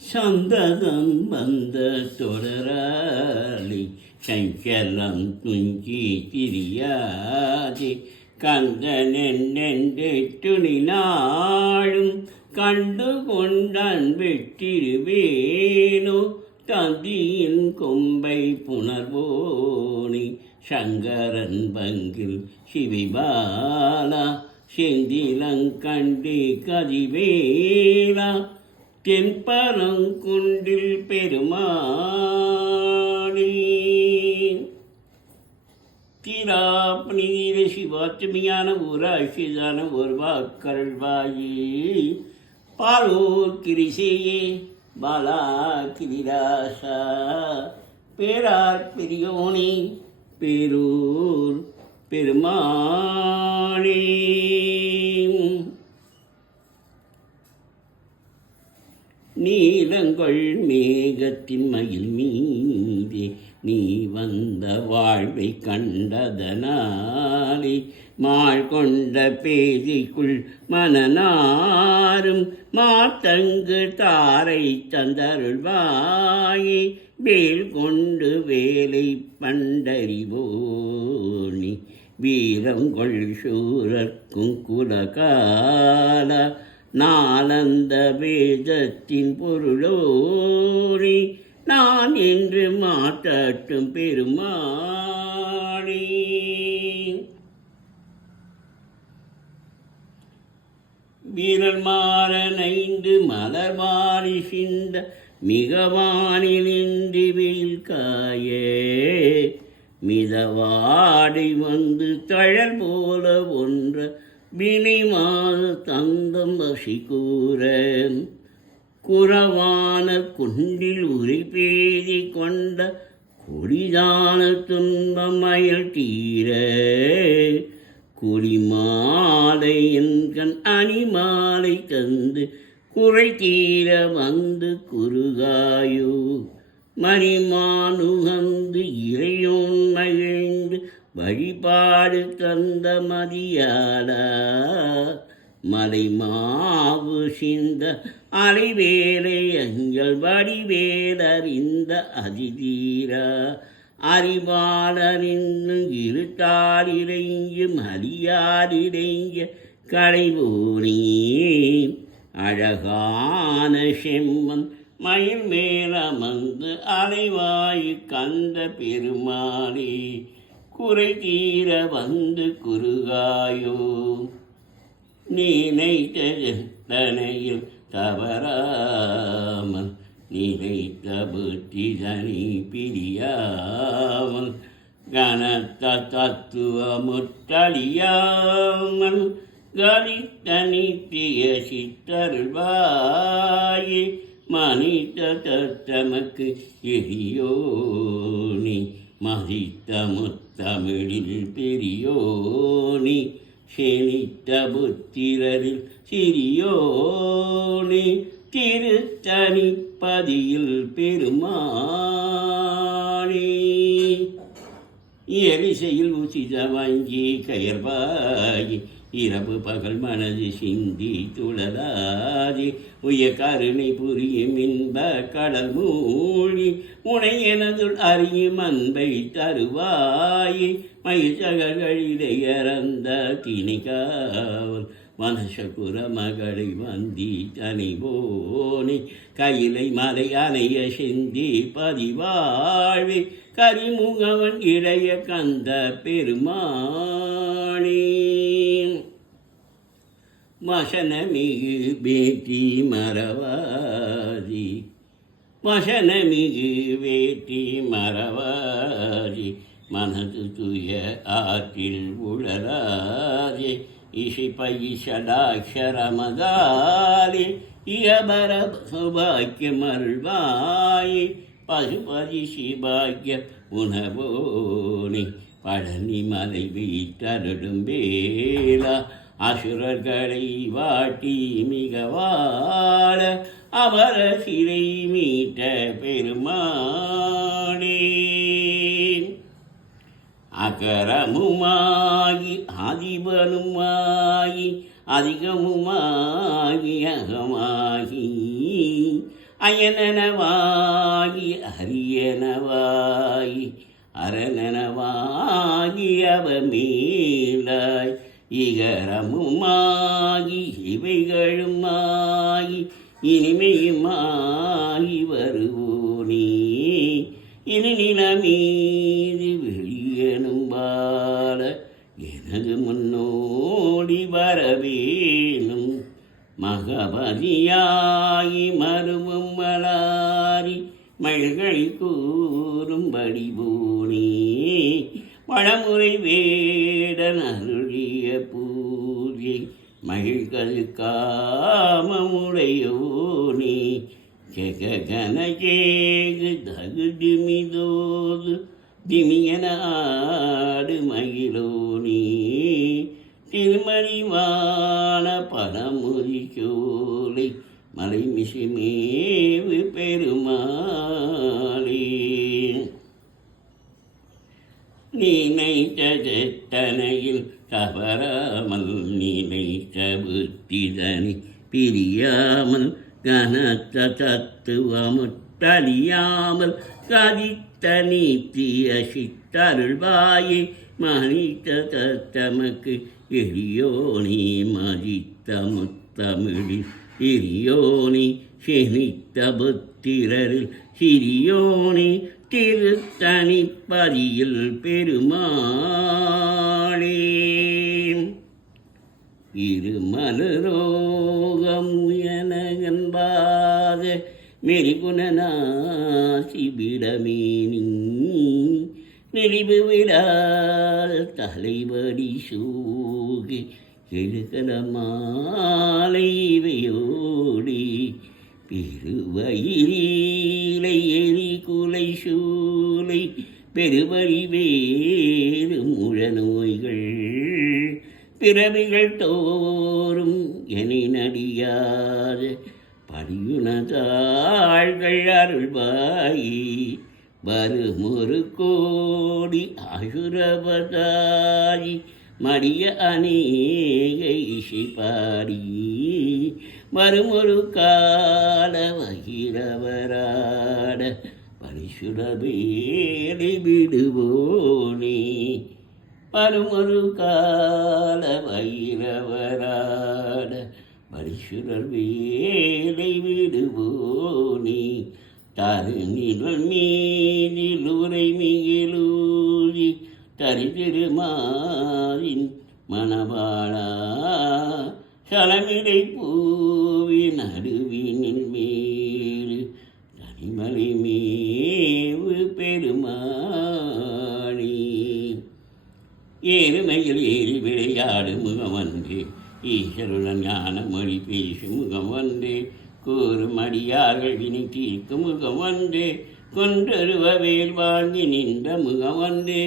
சந்ததம் வந்த தொடராளி சஞ்சலம் துஞ்சி திரியாதே கந்தனென்று துணி நாளும் கண்டு கொண்டான் வெற்றிருவேனோ தந்தியின் கொம்பை புணர்வோனி சங்கரன் பங்கில் சிவிபாலா செந்திலங்கண்டி கதிவேலா தென்பரங்குன்றில் பெருமாளி தீராப்பணியில சிவாச்சமியான ஊராட்சிதான ஒரு வாக்கருள்வாயி பாலூர் கிரிசேயே பாலா கிரிராசா பேரார் பெரியோனி பேரூர் பெருமாளி நீலங்கள் மேகத்தின் மயில் மீதே நீ வந்த வாழ்வை கண்டதனாலே மாள் கொண்ட பேதிக்குள் மனநாரும் மாத்தங்கு தாரை தந்தருள்வாயே வேல் கொண்டு வேலை பண்டறிவோனி வீரங்கொள் சூரர்க்கும் குலகால நானந்த வேதத்தின் பொருளோரி நான் என்று மாற்றட்டும் பெருமாளி வீரர் மாறனைந்து மலர் மாறி சிந்த மிகவானிலின்றி வெயில் காய மிதவாடி வந்து தழல் போல ஒன்ற வினைமாத தந்தம் வசி கூற குறவான குண்டில் உரிபேதி கொண்ட கொடிதான துன்பம் அயல் தீர குடிமாலை என்கண் அணிமாலை தந்து குறை தீர வந்து குறுகாயோ மணிமானுகந்து இறையோன் மகிழ்ந்து வழிபாடு தந்த மதியாடா மலை மாவு சிந்த அலைவேலை அஞ்சல் வடிவேலறிந்த அதிதீரா அறிவாளரின்னும் இருட்டாரிடைஞ்சு மலியாரிடைஞ்ச களைவோனே அழகான செம்மன் மயில் மேலமர்ந்து அலைவாயு கந்த பெருமாளே குறை தீர வந்து குறுகாயோ நினைத்தனையில் தவறாமல் நினைத்த புத்தி தனி பிரியாமல் கனத்த தத்துவ முற்றழியாமல் கலித்த நித்திய சித்தருள்வாயே மனித தத்தமக்கு எரியோனி மதித்த முத்தமிழில் பெரியோனி செனித்த புத்திரரில் சிறியோனி திருத்தனிப்பதியில் பெருமானி எலிசையில் உச்சித வாங்கி கயர்வாயி இரவு பகல் மனது சிந்தி துளதாதி உய கருணை புரியும் இன்ப கடல் மூழ்கி உனை எனதுள் அறியும் அன்பை தருவாயே மயிசகளிலே இறந்த திணிகாவல் மனசகுர மகளை வந்தி தனிவோனி கையிலை மலை அணைய சிந்தி பதிவாழ்வே கரிமுகவன் இளைய கந்த பெருமானே வசனமிகு வேட்டி மறவாதி வசனமிகு வேட்டி மறவாதி மனது துய ஆற்றில் உளராதே இசை பைசடாட்சரமதாலே இயபர சுபாக்கியமருள்வாயே பசுபதி சிபாக்கிய உணவோனி பழனி மலை வீட்டருடும் வேளா அசுரர்களை வாட்டி மிக வாழ அவர சிறை மீட்ட பெருமானே அகரமுமாகி அதிபனுமாகி அதிகமுமாகி அகமாகி அயனனவாகி அரியனவாகி அரணனவாகி அவமேலாய் இகரமுமாகி இவைகளுமாகி இனிமையுமாகி வருவோனே இனி நிலமீது வெளியனும் பால எனது முன்னோடி வரவேணும் மகபதியாகி மருவும் வளாரி மழ்களை கூறும்படி போனே பழமுறை வேடன் அருளிய பூஜை மகிழ்கது காமமுடையோனே ஜெககன ஜேகு தகுதிமிதோது திமியன ஆடு மகிழோனே திருமணிவான பழமுதி சோலை மலைமிசிமேவு பெருமாளே நினைத்தனையில் தவறாமல் நினைத்த புத்திதனை பிரியாமல் கனத்த தத்துவமுட்டழியாமல் கதித்த நீத்திய சித்தருள்வாயே மனித தத்தமக்கு எரியோனி மதித்த முத்தமிழில் எரியோனி செனித்த புத்திரரில் சிறியோனி திருத்தனிப்பதியில் பெருமாளே இருமலரோகமுயனகன்பாக மெரிகுணநாசிபிடமேனி நெளிவு விடாத தலைவடி சூகி எழுகல மாலைவையோடி பெருவயிலை எரி குலை சூலை பெருவழி வேறு முழநோய்கள் பிறவிகள் தோறும் எனை நடியாத படியுணதாள்கள் அருள்வாயி வருமொரு கோடி அசுரபதாயி மடிய அநேக இசை பாடி வருமொரு கால வகிரவராட பரிசுரவேலை விடுவோனே வருமொரு கால வைரவராட பரிசுரர் வேலை விடுவோனே தருநிழல் மீதில் உரை மிகிலூதி தரிதிருமாறின் மணவாளா சலமிடை பூவின் நடுவினில் மேலு தனிமலை மேவு பெருமாளி ஏறுமையில் ஏறி விளையாடு முகமன்றே ஈஸ்வருடன் ஞான மொழி பேசும் முகம் வந்தே கூறும் அடியார்கள் வினை தீர்க்கும் முகம் வந்தே கொன்றருவ வேல் வாங்கி நின்ற முகம் வந்தே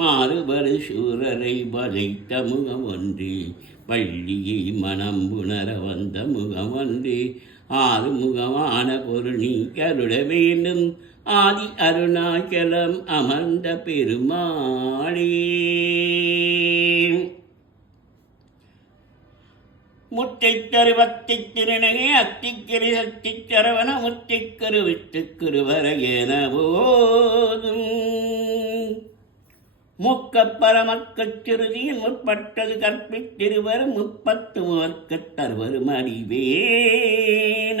மாறுபடு சூரரை வதைத்த முகம் ஒன்றே பள்ளியை மனம் புணர வந்த முகம் ஒன்றே ஆறு முகமான பொருள் நீ கருட வேண்டும் ஆதி அருணாச்சலம் அமர்ந்த பெருமாளே முத்தை தருவத்தை திருநகை அத்திக்கிரி சக்தி சரவண முத்திக்கரு வித்துக்குருவர என போதும் முக்கப்பரமக்கச் சிறுதியில் முற்பட்டது கற்பித்திருவர் 30 முவர்க்கத் தருவரும் அறிவேன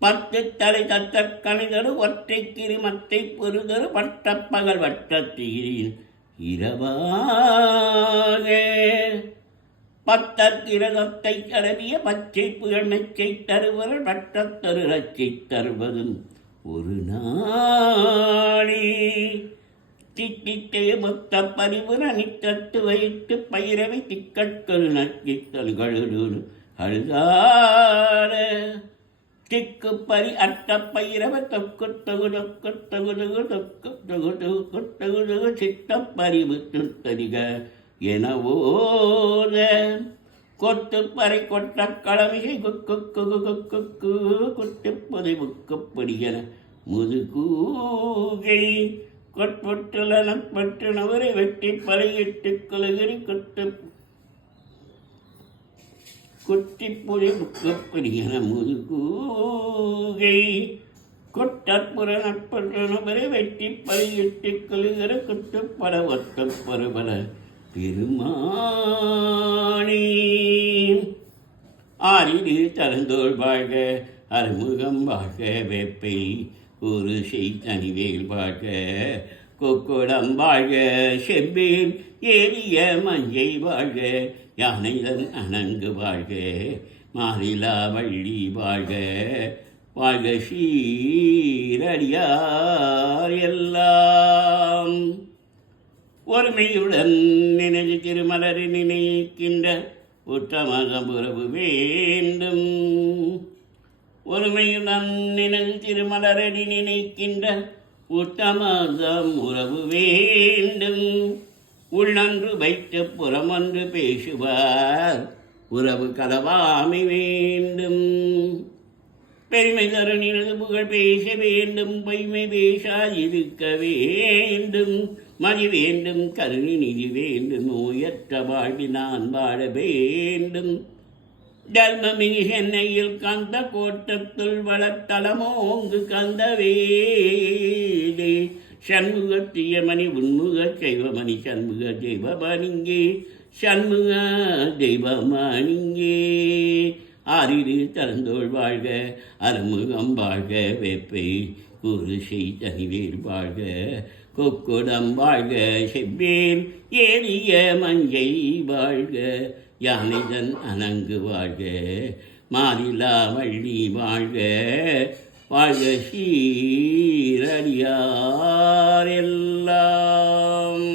10 தலை தத்த கணிதரு ஒற்றை கிரிமத்தை பொருதரு பட்டப்பகல் வட்டத்தீரில் இரவாக பத்தத்திரதத்தை கடவிய பச்சை புகழ் மெச்சை தருவர் வட்டத்தரு ரச்சை தருவதும் ஒரு நாளே திட்டித்தே மொத்த பரிவுர நித்தத்து வைத்து பயிரவை திக்கட்கள் நச்சித்தல்களு அழுதார திக்கு பரி அட்ட பயிரவ தொக்கு தொகுதொக்கு தொகுதுகு தொக்கு தொகுது கொட்டகுதுகு சித்த பரிவு துத்தரிக எனவோத கொட்டு பறை கொட்ட களமிகை குக்கு குக்கு குட்டு புதை முக்கப்படியன முதுகூகை கொட்பொட்டலனப்பட்டனவரை வெட்டி பறையிட்டு கொலகிரி கொட்டு குற்றிப்புலி புக்கப்படியன முதுகூகை கொட்டற்புற நட்புற வெட்டி பலியிட்டு கழுகிற குத்துப்பட ஒத்த பருபல பெருமானே. ஆறிடு தரந்தோள் வாழ்க அறுமுகம் வாழ்க வேப்பை ஒரு செய் தனிவேல் வாழ்க கொக்கோடம் வாழ்க செவ்வேல் ஏறிய மஞ்சை வாழ்க யானைதன் அணங்கு வாழ்க மாறிலா வள்ளி வாழ்க வாழ்க சீரடியார் எல்லாம். ஒருமையுடன் நினைவு திருமலரை நினைக்கின்ற உத்தமதம் உறவு வேண்டும். ஒருமையுடன் நினைவு திருமலரடி நினைக்கின்ற உத்தமதம் உறவு வேண்டும். உள்ளன்று வைத்த புறமொன்று பேசுவார் உறவு கலவாமை வேண்டும். பெருமை தருணினது புகழ் பேச வேண்டும். பொய்மை பேசாதிருக்க வேண்டும். மதி வேண்டும் கருணி நிதி வேண்டும். நோயற்ற வாழ்வி நான் வாழ வேண்டும். தர்மமிகு சென்னையில் கந்த கோட்டத்துள் வளத்தலமோங்கு கந்த வேலே சண்முக தீயமணி உன்முக செய்வமணி சண்முக தெய்வமணிங்கே சண்முக தெய்வமணிங்கே. ஆறிரு தரந்தோள் வாழ்க அறுமுகம் வாழ்க வேப்பை ஒரு செய் தனிவேல் வாழ்க கொக்குடம் வாழ்க செவ்வேல் ஏறிய மஞ்சை வாழ்க யானைதன் அணங்கு வாழ்க மாறிலா வள்ளி வாழ்க வாழ்க சீரடியார் எல்லாம்.